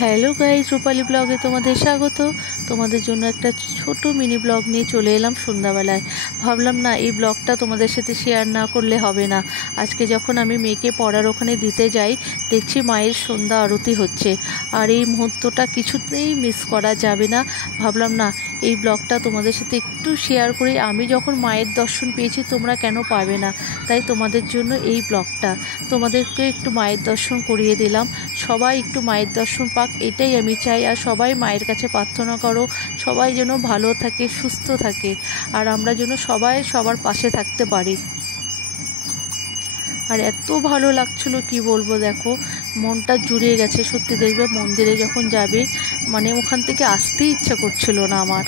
Hello guys, রূপালী ব্লগে তোমাদের স্বাগত। তোমাদের জন্য একটা ছোট মিনি ব্লগ নিয়ে চলে এলাম সন্ধ্যাবেলায়। ভাবলাম না এই ব্লগটা তোমাদের সাথে শেয়ার না করলে হবে না। আজকে যখন আমি মেয়েকে পড়ার ওখানে দিতে যাই, দেখছি মায়ের সন্ধ্যা আরতি হচ্ছে, আর এই মুহূর্তটা কিছুতেই মিস করা যাবে না। ভাবলাম না এই ব্লগটা তোমাদের সাথে একটু শেয়ার করি। আমি যখন মায়ের দর্শন পেয়েছি, তোমরা কেন পাবে না? তাই তোমাদের জন্য এই ব্লগটা, তোমাদেরকে একটু মায়ের দর্শন করিয়ে দিলাম। সবাই একটু মায়ের দর্শন পাক, এটাই আমি চাই। আর সবাই মায়ের কাছে প্রার্থনা করো, সবাই যেন ভালো থাকে, সুস্থ থাকে, আর আমরা যেন সবাই সবার পাশে থাকতে পারি। আর এত ভালো লাগছিল কি বলবো, দেখো মনটা জুড়িয়ে গেছে সত্যি। দেখবে মন্দিরে যখন যাবে, মানে ওখান থেকে আসতেই ইচ্ছা করছিল না আমার,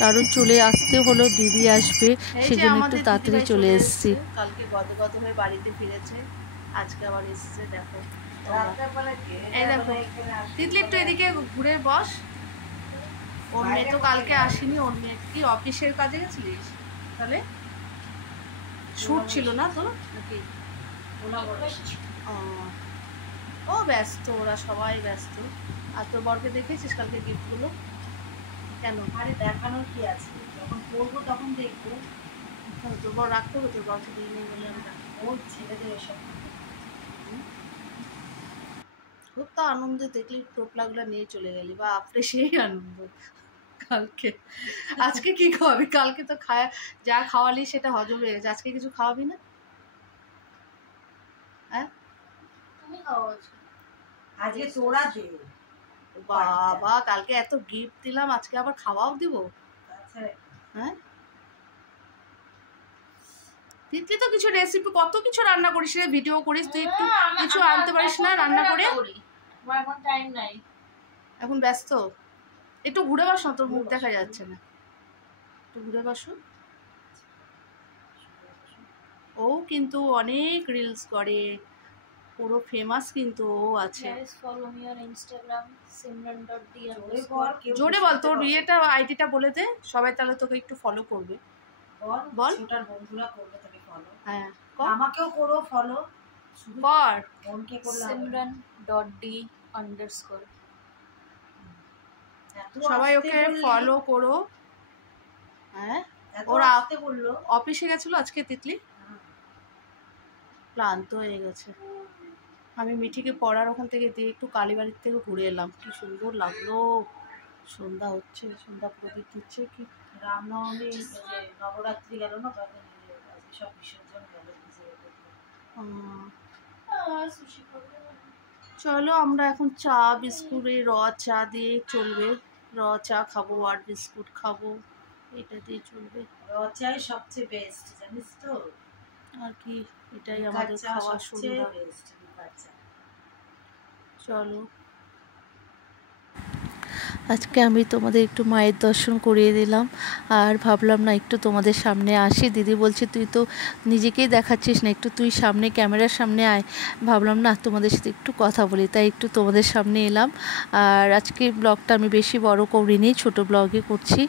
কারণ চলে আসতে হলো, দিদি আসবে সেজন্য একটু তাড়াতাড়ি চলে এসেছি। কালকে গত হয়ে বাড়িতে ফিরেছে, আজকে আবার এসেছে। দেখো এই দেখো তিতলি, একটু এদিকে ঘুরে বস। ওর মেয়ে তো কালকে আসেনি। ওর মেয়ে কি অফিসের কাজে গেছিলিস? তাহলে শুট ছিল না তো নাকি? ও ব্যস্ত, ওরা সবাই ব্যস্ত। আর তোর বরকে দেখেছিস কালকে গিফটগুলো? কেন? আরে দেখানোর কি আছে, যখন পড়বো তখন দেখবো। তোর বর রাখতে হবে, তোর বরকে দিয়ে নেই বলে আমি ওর ছেলেদের এসব খুব তো আনন্দে দেখলি, টোপলাগুলো নিয়ে চলে গেলি, বা আপনি সেই আনন্দ। কালকে আজকে কি খাওয়াবি? কালকে তো যা খাওয়ালি সেটা হজম হয়ে গেছে, আজকে কিছু খাওয়াবি না? হ্যাঁ তুমি খাওয়া, আজকে তোরা দে। বাবা, কালকে এত গিফট দিলাম, আজকে আবার খাওয়াও দিব? হ্যাঁ, তুই তো কিছু রেসিপি, কত কিছু রান্না করিস রে, ভিডিও করিস, তুই একটু কিছু আনতে পারিস না রান্না করে? এখন টাইম নাই, এখন ব্যস্ত। একটু ঘুরে বস না, তোর মুখ দেখা যাচ্ছে না, একটু ঘুরে বসো। ও কিন্তু অনেক রিলস করে, পুরো ফেমাস কিন্তু ও আছে। জোরে বল, তোর ইয়েটা আইডিটা বলে দে, সবাই তাহলে তোকে একটু ফলো করবে। বল, ছোটার বন্ধুরা করবে তোকে ফলো। হ্যাঁ, আমাকেও করো ফলো, কর। বোনকে করলাম simran.d_, সবাই ওকে ফলো করো। হ্যাঁ, ওরা আসতে বললো, অফিসে গেছিল আজকে তিতলি, ক্লান্ত হয়ে গেছে। আমি মিঠিকে পড়ার ওখান থেকে দিয়ে একটু কালীবাড়ির থেকে ঘুরে এলাম, কি সুন্দর লাগলো। সন্ধ্যা হচ্ছে, সন্ধ্যা প্রদীপ দিচ্ছে। কি রামনবমী, নবরাত্রি গেল না, তখন সব বিসর্জন গেল। চলো আমরা এখন চা বিস্কুট, এই র চা দিয়ে চলবে। র চা খাবো আর বিস্কুট খাবো, এটা দিয়ে চলবে। র চাই সবচেয়ে বেস্ট, জানিস তো? আর কি, এটাই আমাদের খাওয়া সন্ধ্যা। চলো, আজকে আমি তোমাদের একটু মায়ের দর্শন করিয়ে দিলাম, আর ভাবলাম না একটু তোমাদের সামনে আসি। দিদি বলছে তুই তো নিজেকেই দেখাচ্ছিস না, একটু তুই সামনে, ক্যামেরার সামনে আয়। ভাবলাম না তোমাদের সাথে একটু কথা বলি, তাই একটু তোমাদের সামনে এলাম। আর আজকে ব্লগটা আমি বেশি বড় করিনি, ছোট ব্লগে করছি।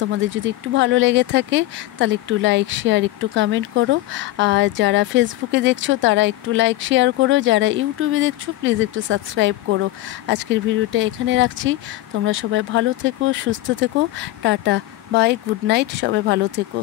তোমাদের যদি একটু ভালো লেগে থাকে তাহলে একটু লাইক শেয়ার, একটু কমেন্ট করো। আর যারা ফেসবুকে দেখছো তারা একটু লাইক শেয়ার করো, যারা ইউটিউবে দেখছো প্লিজ একটু সাবস্ক্রাইব করো। আজকের ভিডিওটা এখানে রাখছি। তোমরা সবাই ভালো থেকো, সুস্থ থেকো। টাটা, বাই, গুড নাইট, সবাই ভালো থেকো।